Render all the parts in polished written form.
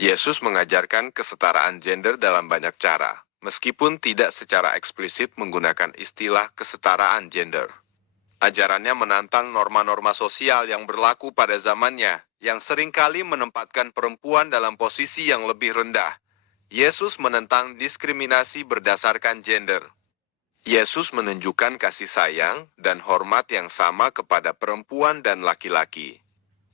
Yesus mengajarkan kesetaraan gender dalam banyak cara, meskipun tidak secara eksplisit menggunakan istilah kesetaraan gender. Ajarannya menantang norma-norma sosial yang berlaku pada zamannya, yang seringkali menempatkan perempuan dalam posisi yang lebih rendah. Yesus menentang diskriminasi berdasarkan gender. Yesus menunjukkan kasih sayang dan hormat yang sama kepada perempuan dan laki-laki.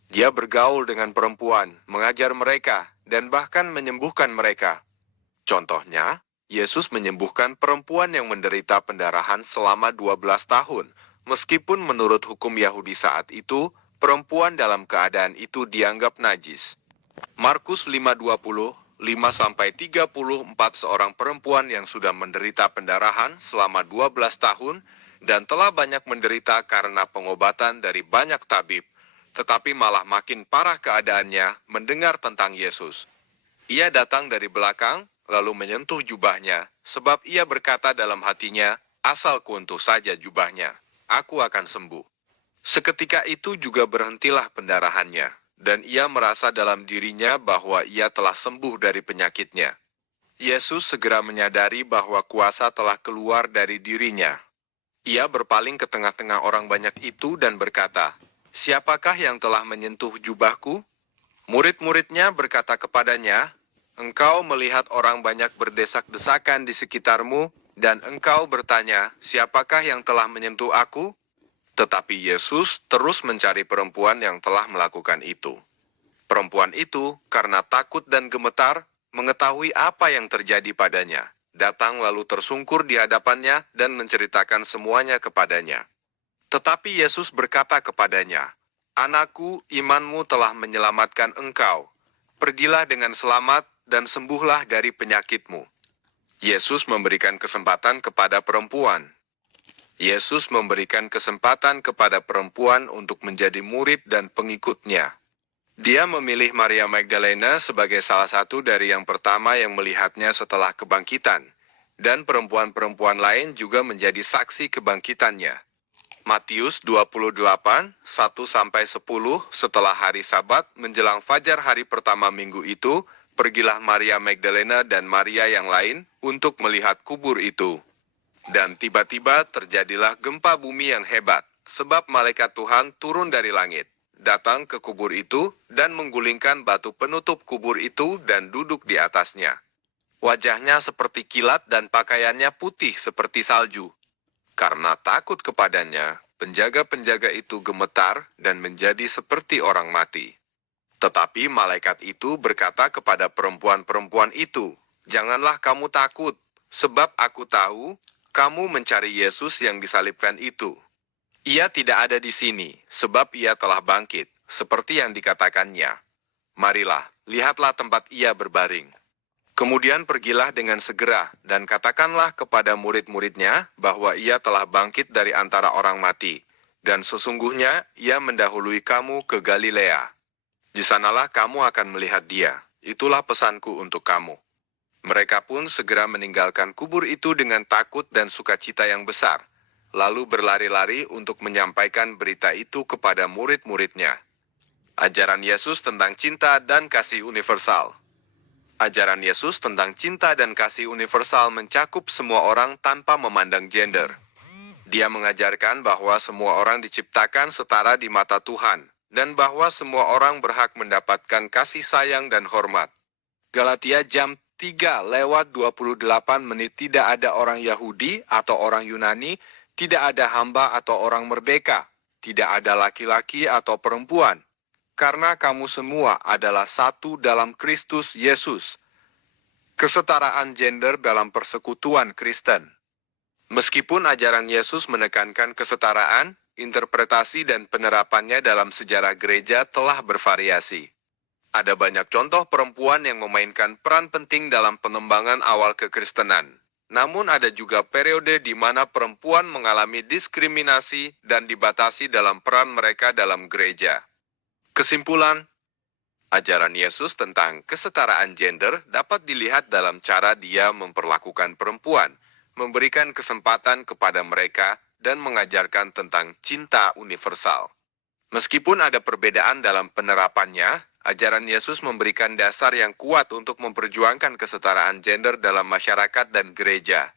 Dia bergaul dengan perempuan, mengajar mereka, dan bahkan menyembuhkan mereka. Contohnya, Yesus menyembuhkan perempuan yang menderita pendarahan selama 12 tahun, meskipun menurut hukum Yahudi saat itu, perempuan dalam keadaan itu dianggap najis. Markus 5:20, 5-34 seorang perempuan yang sudah menderita pendarahan selama 12 tahun dan telah banyak menderita karena pengobatan dari banyak tabib, tetapi malah makin parah keadaannya mendengar tentang Yesus. Ia datang dari belakang, lalu menyentuh jubahnya, sebab ia berkata dalam hatinya, asal kuuntuh saja jubahnya, aku akan sembuh. Seketika itu juga berhentilah pendarahannya, dan ia merasa dalam dirinya bahwa ia telah sembuh dari penyakitnya. Yesus segera menyadari bahwa kuasa telah keluar dari dirinya. Ia berpaling ke tengah-tengah orang banyak itu dan berkata, "Siapakah yang telah menyentuh jubahku?" Murid-muridnya berkata kepadanya, "Engkau melihat orang banyak berdesak-desakan di sekitarmu, dan engkau bertanya, siapakah yang telah menyentuh aku?" Tetapi Yesus terus mencari perempuan yang telah melakukan itu. Perempuan itu, karena takut dan gemetar, mengetahui apa yang terjadi padanya, datang lalu tersungkur di hadapannya dan menceritakan semuanya kepadanya. Tetapi Yesus berkata kepadanya, "Anakku, imanmu telah menyelamatkan engkau. Pergilah dengan selamat dan sembuhlah dari penyakitmu." Yesus memberikan kesempatan kepada perempuan. Yesus memberikan kesempatan kepada perempuan untuk menjadi murid dan pengikutnya. Dia memilih Maria Magdalena sebagai salah satu dari yang pertama yang melihatnya setelah kebangkitan, dan perempuan-perempuan lain juga menjadi saksi kebangkitannya. Matius 28, 1-10, setelah hari Sabat menjelang fajar hari pertama minggu itu, pergilah Maria Magdalena dan Maria yang lain untuk melihat kubur itu. Dan tiba-tiba terjadilah gempa bumi yang hebat, sebab malaikat Tuhan turun dari langit, datang ke kubur itu, dan menggulingkan batu penutup kubur itu dan duduk di atasnya. Wajahnya seperti kilat dan pakaiannya putih seperti salju. Karena takut kepadanya, penjaga-penjaga itu gemetar dan menjadi seperti orang mati. Tetapi malaikat itu berkata kepada perempuan-perempuan itu, "Janganlah kamu takut, sebab aku tahu kamu mencari Yesus yang disalibkan itu. Ia tidak ada di sini, sebab ia telah bangkit, seperti yang dikatakannya. Marilah, lihatlah tempat ia berbaring." Kemudian pergilah dengan segera, dan katakanlah kepada murid-muridnya bahwa ia telah bangkit dari antara orang mati, dan sesungguhnya ia mendahului kamu ke Galilea. Di sanalah kamu akan melihat dia. Itulah pesanku untuk kamu. Mereka pun segera meninggalkan kubur itu dengan takut dan sukacita yang besar, lalu berlari-lari untuk menyampaikan berita itu kepada murid-muridnya. Ajaran Yesus tentang cinta dan kasih universal. Ajaran Yesus tentang cinta dan kasih universal mencakup semua orang tanpa memandang gender. Dia mengajarkan bahwa semua orang diciptakan setara di mata Tuhan, dan bahwa semua orang berhak mendapatkan kasih sayang dan hormat. Galatia jam 3:28 tidak ada orang Yahudi atau orang Yunani, tidak ada hamba atau orang merdeka, tidak ada laki-laki atau perempuan. Karena kamu semua adalah satu dalam Kristus Yesus. Kesetaraan gender dalam persekutuan Kristen. Meskipun ajaran Yesus menekankan kesetaraan, interpretasi dan penerapannya dalam sejarah gereja telah bervariasi. Ada banyak contoh perempuan yang memainkan peran penting dalam pengembangan awal kekristenan. Namun ada juga periode di mana perempuan mengalami diskriminasi dan dibatasi dalam peran mereka dalam gereja. Kesimpulan, ajaran Yesus tentang kesetaraan gender dapat dilihat dalam cara dia memperlakukan perempuan, memberikan kesempatan kepada mereka, dan mengajarkan tentang cinta universal. Meskipun ada perbedaan dalam penerapannya, Ajaran Yesus memberikan dasar yang kuat untuk memperjuangkan kesetaraan gender dalam masyarakat dan gereja.